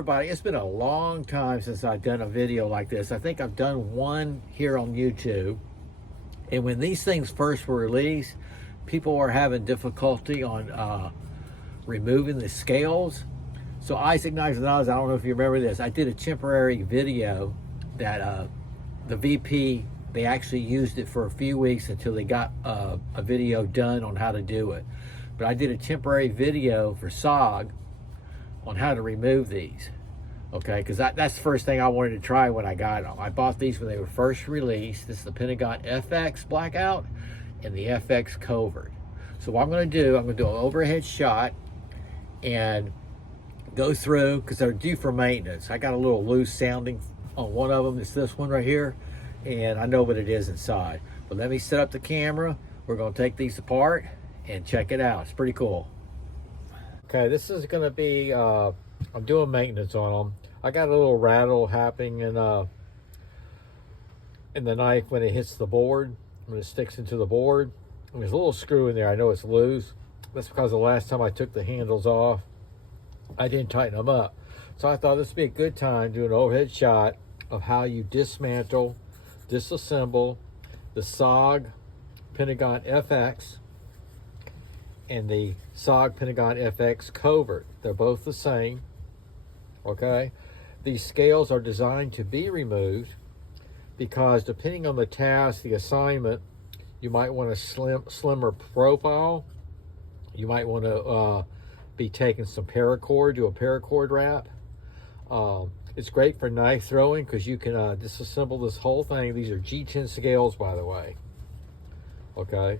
everybody, it's been a long time since I've done a video like this. I think I've done one here on YouTube. And when these things first were released, people were having difficulty on removing the scales. So Isaac Knives and Oz, I don't know if you remember this, I did a temporary video that the VP, they actually used it for a few weeks until they got a video done on how to do it. But I did a temporary video for SOG on how to remove these, okay? Because that's the first thing I wanted to try when I got them. I bought these when they were first released. This is the Pentagon FX Blackout and the FX Covert. So what I'm going to do an overhead shot and go through, because they're due for maintenance. I got a little loose sounding on one of them. It's this one right here, and I know what it is inside. But let me set up the camera. We're going to take these apart and check it out. It's pretty cool. Okay, this is going to be, I'm doing maintenance on them. I got a little rattle happening in the knife when it hits the board, when it sticks into the board. And there's a little screw in there. I know it's loose. That's because the last time I took the handles off, I didn't tighten them up. So I thought this would be a good time to do an overhead shot of how you dismantle, disassemble the SOG Pentagon FX and the SOG Pentagon FX Covert. They're both the same, okay? These scales are designed to be removed because depending on the task, the assignment, you might want a slimmer profile. You might want to be taking some paracord, do a paracord wrap. It's great for knife throwing because you can disassemble this whole thing. These are G10 scales, by the way, okay?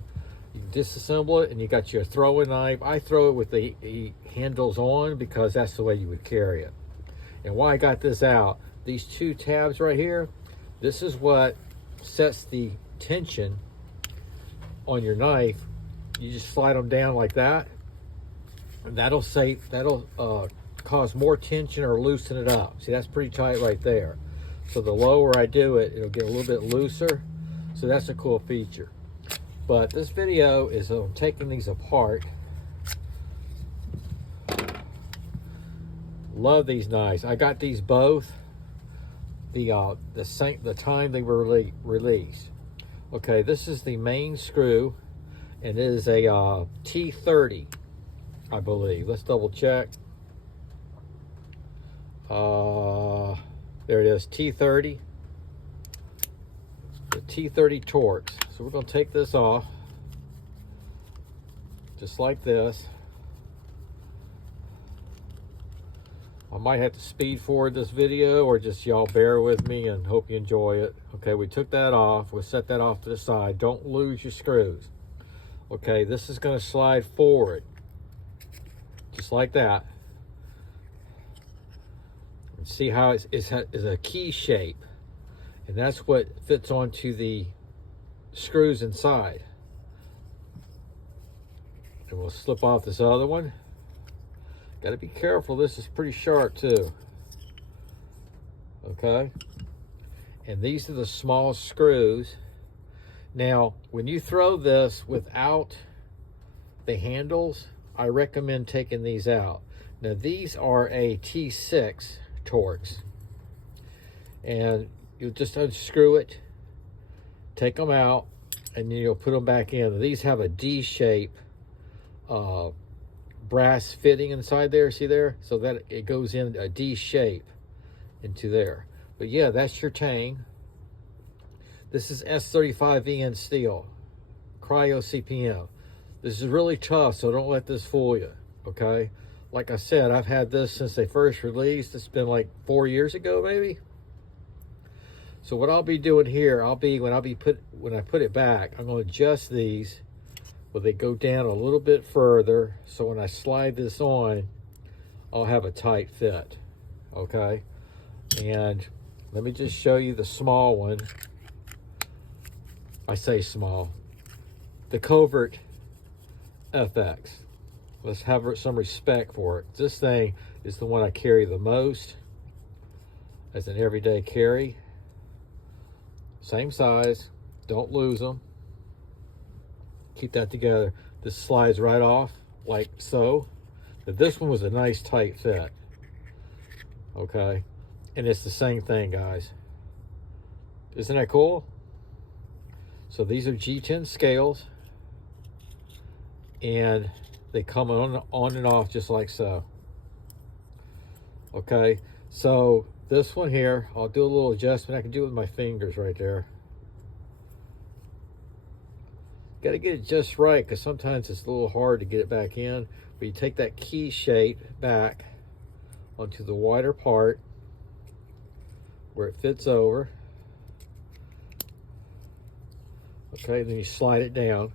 You can disassemble it and you got your throwing knife. I throw it with the handles on because that's the way you would carry it. And why I got this out, these two tabs right here, this is what sets the tension on your knife. You just slide them down like that, and that'll cause more tension or loosen it up. See, that's pretty tight right there. So the lower I do it, it'll get a little bit looser. So that's a cool feature. But this video is on taking these apart. Love these knives. I got these both the time they were released. Okay, this is the main screw, and it is a T30, I believe. Let's double check. There it is, T30. The T30 Torx. So we're going to take this off, just like this. I might have to speed forward this video, or just y'all bear with me and hope you enjoy it. Okay, we took that off. We'll set that off to the side. Don't lose your screws. Okay, this is going to slide forward, just like that. And see how it's a key shape. And that's what fits onto the screws inside. And we'll slip off this other one. Got to be careful. This is pretty sharp too. Okay. And these are the small screws. Now, when you throw this without the handles, I recommend taking these out. Now, these are a T6 Torx. And you'll just unscrew it, take them out, and then you'll put them back in. These have a D shape brass fitting inside there, see there? So that it goes in a D shape into there. But yeah, that's your tang. This is S35VN steel, cryo CPM. This is really tough, so don't let this fool you, okay? Like I said, I've had this since they first released. It's been like 4 years ago, maybe. So what I'll be doing here, when I put it back, I'm going to adjust these where they go down a little bit further. So when I slide this on, I'll have a tight fit. Okay. And let me just show you the small one. I say small. The Covert FX. Let's have some respect for it. This thing is the one I carry the most as an everyday carry. Same size, don't lose them. Keep that together. This slides right off like so. But this one was a nice tight fit. Okay, and it's the same thing, guys. Isn't that cool? So these are G10 scales, and they come on and off just like so. Okay, so this one here, I'll do a little adjustment. I can do it with my fingers right there. Got to get it just right, because sometimes it's a little hard to get it back in. But you take that key shape back onto the wider part where it fits over. Okay, then you slide it down.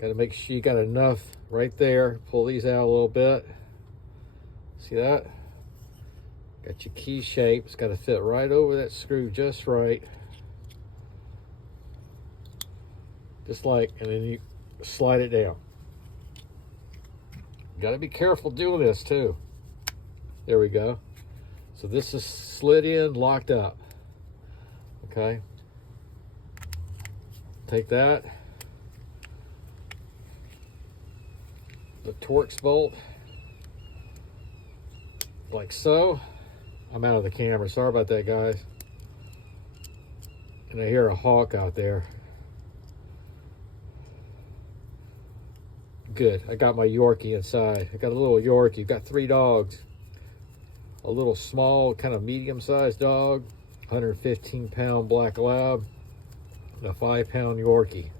Got to make sure you got enough right there. Pull these out a little bit. See that? Got your key shape. It's got to fit right over that screw just right. Just like, and then you slide it down. Got to be careful doing this too. There we go. So this is slid in, locked up. Okay. Take that. The Torx bolt. Like so. I'm out of the camera. Sorry about that, guys. And I hear a hawk out there. Good. I got my Yorkie inside. I got a little Yorkie. Got 3 dogs. A little small, kind of medium-sized dog, 115-pound black lab, and a 5-pound Yorkie.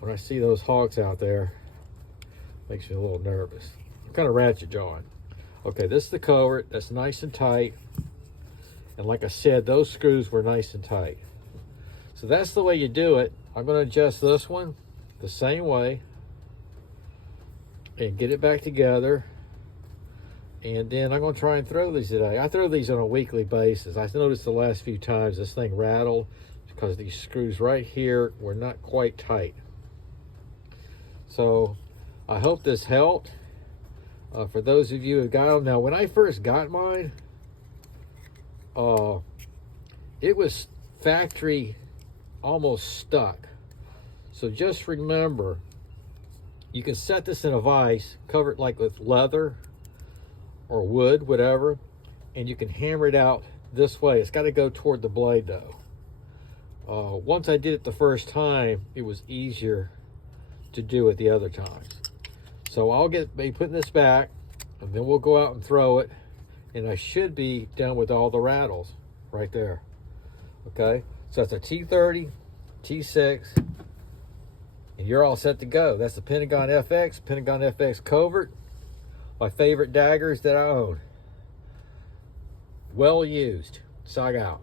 When I see those hawks out there, it makes me a little nervous. I'm kind of ratchet jawing. Okay, this is the covert. That's nice and tight. And like I said, those screws were nice and tight. So that's the way you do it. I'm going to adjust this one the same way and get it back together. And then I'm going to try and throw these today. I throw these on a weekly basis. I noticed the last few times this thing rattled because these screws right here were not quite tight. So I hope this helped. For those of you who got them. Now, when I first got mine, it was factory almost stuck. So just remember, you can set this in a vise, cover it like with leather or wood, whatever, and you can hammer it out this way. It's got to go toward the blade though. Once I did it the first time, it was easier to do it the other times. So I'll be putting this back, and then we'll go out and throw it, and I should be done with all the rattles right there. Okay, so that's a T30, T6, and you're all set to go. That's the Pentagon FX Covert, my favorite daggers that I own. Well used. SOG out.